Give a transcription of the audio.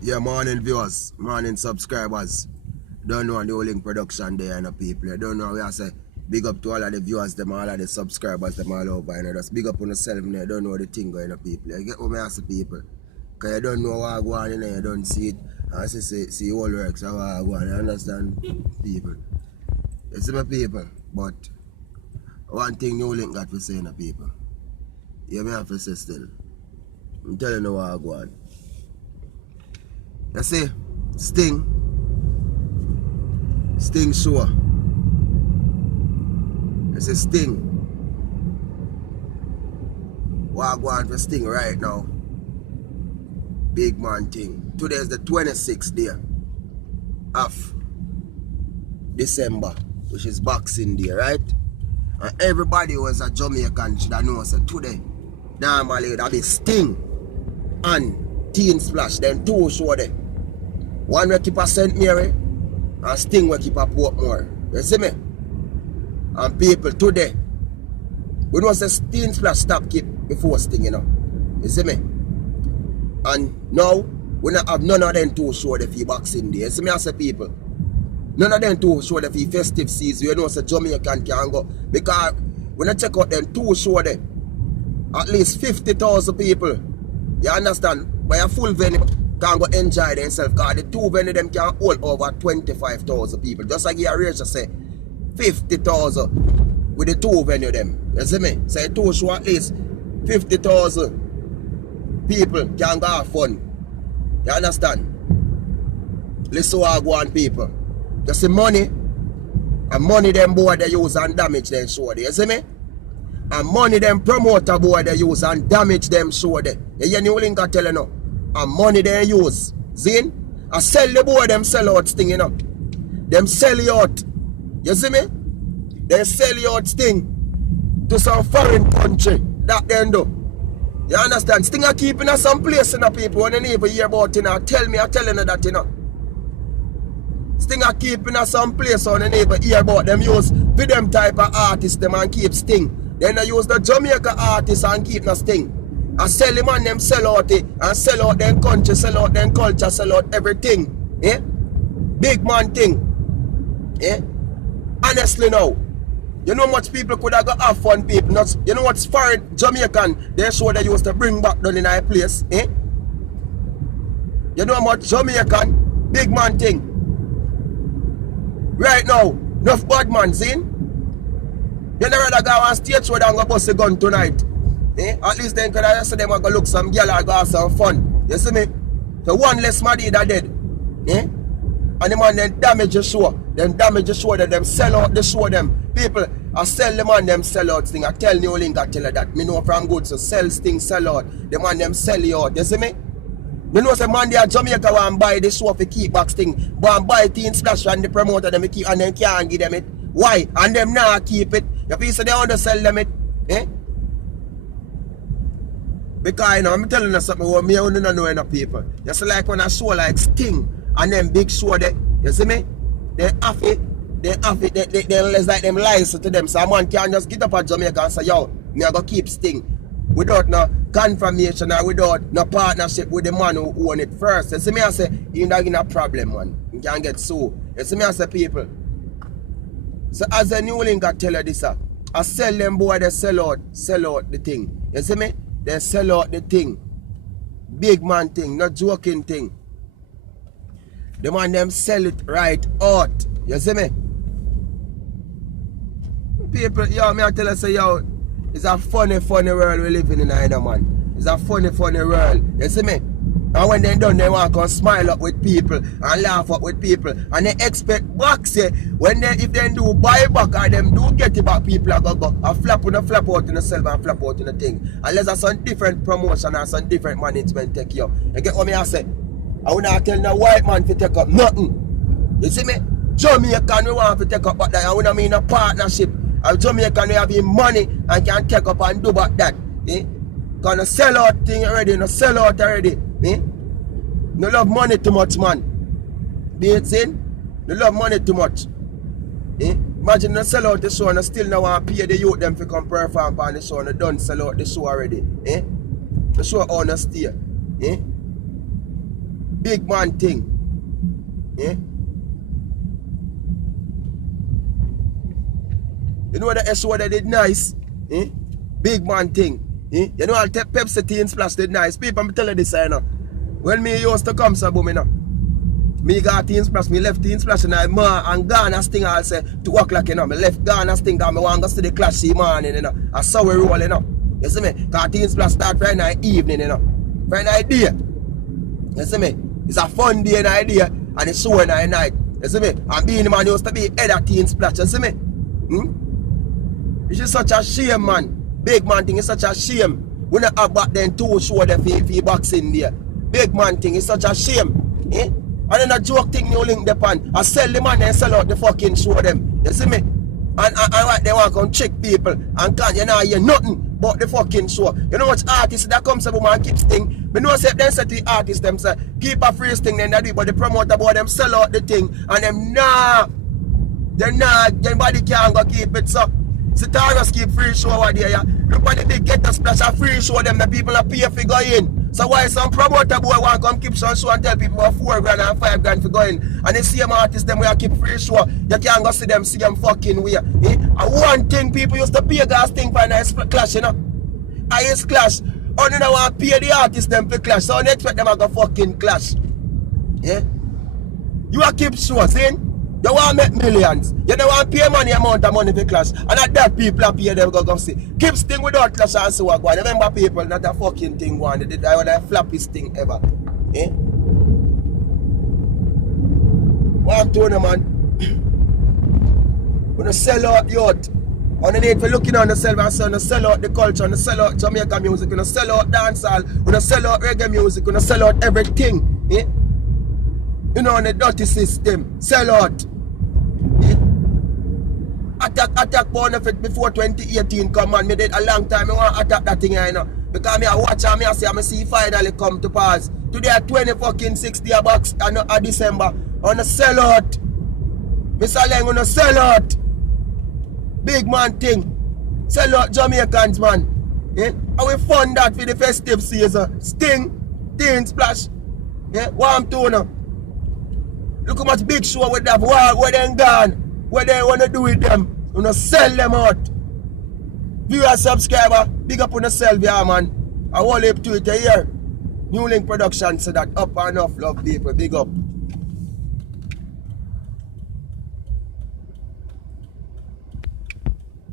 Yeah, morning viewers, morning subscribers. Don't know the newlink production there and the people. Don't know where I say big up to all of the viewers, them all of the subscribers, them all over. You know, just big up on yourself, you know, don't know the thing going on people. You get what I ask people. Because you don't know what I go on, you know, you don't see it. I see all works, how I go on, you understand people. You see my people, but one thing newlink got to say in the people. You may have to say still. I'm telling you what I go on. You see, Sting sure. You see, Sting. What I go on for Sting right now. Big man thing. Today is the 26th day of December, which is Boxing Day, right? And everybody who is a Jamaican should know so today. Normally that be Sting and Teen Splash, then two show there. One will keep a St. Mary and Sting will keep a Portmore. You see me? And people today, we know say Teen Splash stop keep before Sting, you know. You see me? And now we not have none of them two show there for Boxing Day. You see me? I say people. None of them two show there for festive season. You know say Jamaican can go. Because when I check out them two show there, at least 50,000 people. You understand? By a full venue can go enjoy themselves because the two venue them can hold over 25,000 people. Just like you arrange to say 50,000 with the two venue them. You see me? Say two show at least 50,000 people can go have fun. You understand? Listen what I go on people. You see money and money them board they use and damage them show there. You see me? And money them promoter board they use and damage them show there. You hear newlink I tell you now. And money they use. Zin? I sell the board them sell out thing, you know. Them sell you out. You see me? They sell you out thing to some foreign country. That they do. You understand? Sting are keeping us some place in the people when they even hear about it, you know. Tell me, I'm telling you that, you know. Sting are keeping us some place on the neighbor hear about them use with them type of artists them and keep Sting. Then they use the Jamaica artists and keep the Sting. And sell them and them sell out it and sell out them country, sell out them culture, sell out everything. Eh? Big man thing. Eh? Honestly now, you know much people could have got have fun people. Not, you know what's foreign Jamaican, they show they used to bring back down in our place. Eh? You know much Jamaican, big man thing. Right now, enough bad man, see? You never rather go on stage show and go bust a gun tonight. Eh? At least then could I say them go look some girl and go have some fun. You see me? So one less money that dead. Eh? And the man then damage the show. Them damage the show them sell out the show them. People I sell the man them sell out thing. I tell newlink I tell you that. Me know from good so sell things sell out. The man them sell you out. You see me? You know say man they at Jamaica want buy the show for keep back thing. Want buy Teen Splash and the promoter them keep and then can't give them it. Why? And them now keep it. The people they want to sell them it. Eh? Because you know, I'm telling you something what me I don't know enough people. You see like when I show like Sting and them big show there, you see me? They have it, they less like them license to them. So a man can't just get up at Jamaica and say, yo, me I go keep Sting without no confirmation or without no partnership with the man who own it first. You see me I say, you're not in a problem, man. You can't get sued. You see me I say people. So as a newlink I tell you this, I sell them boy they sell out the thing. You see me? They sell out the thing. Big man thing, not joking thing. The man them sell it right out. You see me? People, yo, me I tell you say, yo, it's a funny world we living in, you know, man. It's a funny world. You see me? And when they done, they want to come smile up with people and laugh up with people. And they expect back, say, when they, if they do buy back or them do get it back, people are going to go and flap out in themselves and flap out in the thing. Unless there's some different promotion or some different management take you. You get what me I say? I will not tell no white man to take up nothing. You see me? Jamaican we want to take up but that. I will mean a partnership. And Jamaican we have money and can take up and do back that. Eh? Because no sell out thing already, no sell out already. Eh? No love money too much, man. Be it saying? No love money too much. Eh? Imagine no sell out the show and still no want to pay the youth them to come perform on the show and they done sell out the show already. Eh? The show on stay. Eh? Big man thing. Yeah? You know the show that did nice? Eh? Big man thing. Eh? You know I'll take Pepsi Teen Splash did nice. People, I'm telling you this, you know. When me used to come, so boom, you know. Me got Teen Splash, me left Teen Splash and I and Ghana sting, I'll say 2 o'clock, you know. Me left Ghana sting, that me want to go see the clash see morning, you know. I saw we roll, you know. You see me? Because Teen Splash start Friday night evening, you know. Friday night day. You see me? It's a fun day night day and it's show night. You see me? And being man used to be head of Teen Splash, you see me? It's just such a shame, man. Big man thing is such a shame. We not have back then 2 show there for boxing there. Big man thing is such a shame. Eh? And then a joke thing you link the pan. I sell the man and sell out the fucking show them. You see me? And right, they want to come trick people. And can't you know hear nothing but the fucking show. You know what artists that comes up and keeps thing. But no say them say to the artists them say keep a free thing then they do, but the promoter about them sell out the thing and them nah. They're not, anybody can't go keep it so. Sitaros keep free show over there. Yeah. Look at the big get a splash of free show them the people are pay for go in. So why some promoter boy want to come keep some show and tell people about 4 grand and 5 grand for going. And the same artists them will keep free show. You can't go see them fucking way. Eh? And one thing people used to pay gas thing for a nice clash, you know. Highest clash. Only now want to pay the artists them for clash. So they expect them to go fucking clash. Yeah? You are keep shows in. You want to make millions. You don't want to pay money amount of money for clash. And at that people are pay them go see. Keep sting without clash and so on. Remember people, not a fucking thing one. They did the flappiest thing ever. Eh? What I'm telling you, man. When you sell out youth. On the need for looking on yourself and saying, you sell out the culture, you sell out Jamaican music, you sell out dancehall, you sell out reggae music, you sell out everything. Eh? You know, on the dirty system, sell out. Eh? Attack Bonafit before 2018 come on. Me did a long time, I want to attack that thing, you know. Because me I watch and I see finally come to pass. Today at 20 fucking 60 bucks and December. On the sell out. Mr. Leng, on the sell out. Big man thing. Sell out Jamaicans, man. Eh? And we fund that for the festive season. Sting, Teen Splash. Yeah, warm tuna. Look how much big show with that. Where they gone. What they want to do with them. You know, sell them out. Viewer, subscriber, big up on yourself, yeah, man. I want to to it here. Newlink production, so that up and off, love people, big up.